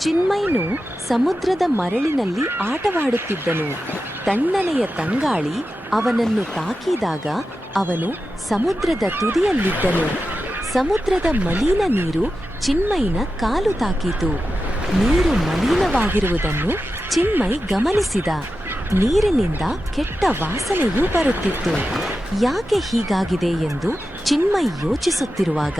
ಚಿನ್ಮಯ್ನು ಸಮುದ್ರದ ಮರಳಿನಲ್ಲಿ ಆಟವಾಡುತ್ತಿದ್ದನು. ತಣ್ಣನೆಯ ತಂಗಾಳಿ ಅವನನ್ನು ತಾಕಿದಾಗ ಅವನು ಸಮುದ್ರದ ತುದಿಯಲ್ಲಿದ್ದನು. ಸಮುದ್ರದ ಮಲಿನ ನೀರು ಚಿನ್ಮಯ್ನ ಕಾಲು ತಾಕಿತು. ನೀರು ಮಲಿನವಾಗಿರುವುದನ್ನು ಚಿನ್ಮಯ್ ಗಮನಿಸಿದ. ನೀರಿನಿಂದ ಕೆಟ್ಟ ವಾಸನೆಯೂ ಬರುತ್ತಿತ್ತು. ಯಾಕೆ ಹೀಗಾಗಿದೆ ಎಂದು ಚಿನ್ಮಯ್ ಯೋಚಿಸುತ್ತಿರುವಾಗ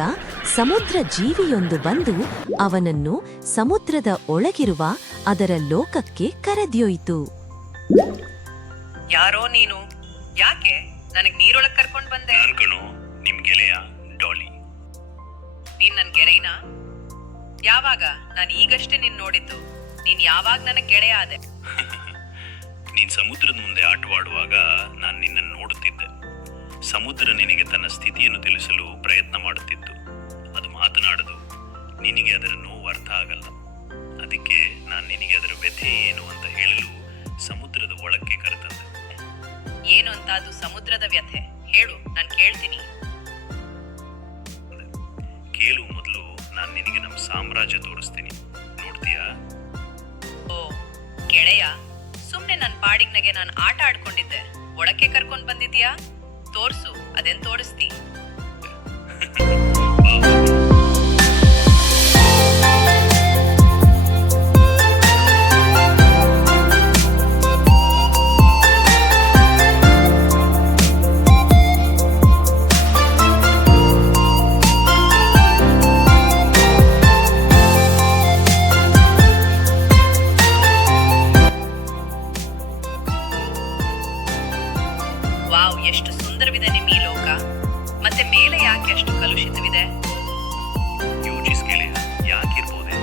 ಸಮುದ್ರ ಜೀವಿಯೊಂದು ಬಂದು ಅವನನ್ನು ಸಮುದ್ರದ ಒಳಗಿರುವ ಅದರ ಲೋಕಕ್ಕೆ ಕರೆದೊಯ್ತು ಯಾರೋ ನೀನು? ಯಾಕೆ? ನನಗ್ ನೀರೊಳಗ್ ಕರ್ಕೊಂಡ್ ಬಂದೆ. ಕಣೋ ನಿಮ್ ಗೆಳೆಯ ಡಾಲಿ. ನೀನ್ ನನ್ ಗೆಳೆಯನ? ಯಾವಾಗ? ನಾನು ಈಗಷ್ಟೇ ನಿನ್ ನೋಡಿದ್ದು. ನೀನ್ ಯಾವಾಗ ನನಗೆ ಗೆಳೆಯ ಆದೆ? ನೀನ್ ಸಮುದ್ರದ ಮುಂದೆ ಆಟವಾಡುವಾಗ ನಾನು ನಿನ್ನನ್ನು ನೋಡುತ್ತಿದ್ದೆ. ಸಮುದ್ರ ನಿನಗೆ ತನ್ನ ನಿನಗೆ ಅದರ ನೋವು ಅರ್ಥ ಆಗಲ್ಲ. ಅದಕ್ಕೆ ನಾನು ನಿನಗೆ ಅದರ ವ್ಯಥೆ ಏನು ಅಂತ ಹೇಳಲು ಸಮುದ್ರದ ಒಳಕ್ಕೆ ಕರೆತಂದೆ. ಏನು ಅಂತ ಅದು ಸಮುದ್ರದ ವ್ಯಥೆ? ಹೇಳು ನಾನು ಕೇಳ್ತೀನಿ. ಕೇಳು ಮೊದಲು ನಾನು ನಿನಗೆ ನಮ್ಮ ಸಾಮ್ರಾಜ್ಯ ತೋರಿಸ್ತೀನಿ. ನೋಡ್ತೀಯಾ? ಓ ಗೆಳೆಯ ಸುಮ್ಮನೆ ನನ್ನ ಪಾಡಿಗ್ನಗೆ ನಾನು ಆಟ ಆಡ್ಕೊಂಡಿದ್ದೆ. ಒಳಕ್ಕೆ ಕರ್ಕೊಂಡು ಬಂದಿದ್ಯಾ? ತೋರ್ಸು ಅದೇನ್ ತೋರಿಸ್ತಿ? ಯಾಕಿರ್ಬೋದೆ?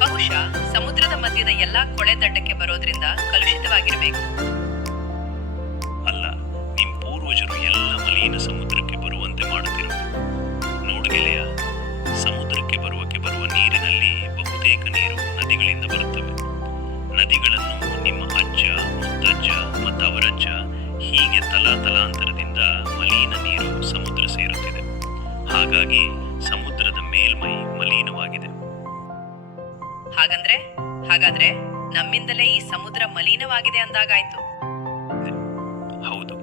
ಬಹುಶಃ ಸಮುದ್ರದ ಮಧ್ಯದ ಎಲ್ಲಾ ಕೊಳೆ ದಂಡಕ್ಕೆ ಬರೋದ್ರಿಂದ ಕಲುಷಿತವಾಗಿರ್ಬೇಕು. ಹಾಗಾಗಿ ಸಮುದ್ರದ ಮೇಲ್ಮೈ ಮಲಿನವಾಗಿದೆ. ಹಾಗಂದ್ರೆ? ಹಾಗಾದ್ರೆ ನಮ್ಮಿಂದಲೇ ಈ ಸಮುದ್ರ ಮಲಿನವಾಗಿದೆ ಅಂದಾಗಾಯ್ತು. ಹೌದು.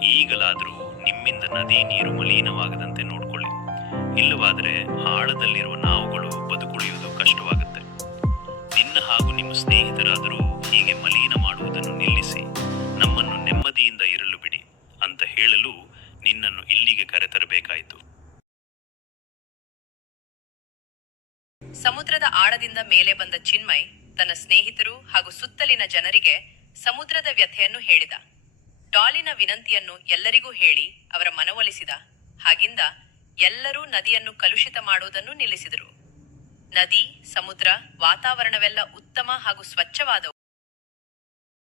ಈಗಲಾದರೂ ನಿಮ್ಮಿಂದ ನದಿ ನೀರು ಮಲಿನವಾಗದಂತೆ ನೋಡಿಕೊಳ್ಳಿ. ಇಲ್ಲವಾದರೆ ಆಳದಲ್ಲಿರುವ ನಾವುಗಳು ಬದುಕುಳಿಯುವುದು ಕಷ್ಟವಾಗುತ್ತೆ. ನಿನ್ನ ಹಾಗೂ ನಿಮ್ಮ ಸ್ನೇಹಿತರಾದರೂ ಸಮುದ್ರದ ಆಳದಿಂದ ಮೇಲೆ ಬಂದ ಚಿನ್ಮಯ್ ತನ್ನ ಸ್ನೇಹಿತರು ಹಾಗೂ ಸುತ್ತಲಿನ ಜನರಿಗೆ ಸಮುದ್ರದ ವ್ಯಥೆಯನ್ನು ಹೇಳಿದ. ಡಾಲಿನ ವಿನಂತಿಯನ್ನು ಎಲ್ಲರಿಗೂ ಹೇಳಿ ಅವರ ಮನವೊಲಿಸಿದ. ಹಾಗಿಂದ ಎಲ್ಲರೂ ನದಿಯನ್ನು ಕಲುಷಿತ ಮಾಡುವುದನ್ನು ನಿಲ್ಲಿಸಿದರು. ನದಿ, ಸಮುದ್ರ, ವಾತಾವರಣವೆಲ್ಲ ಉತ್ತಮ ಹಾಗೂ ಸ್ವಚ್ಛವಾದವು.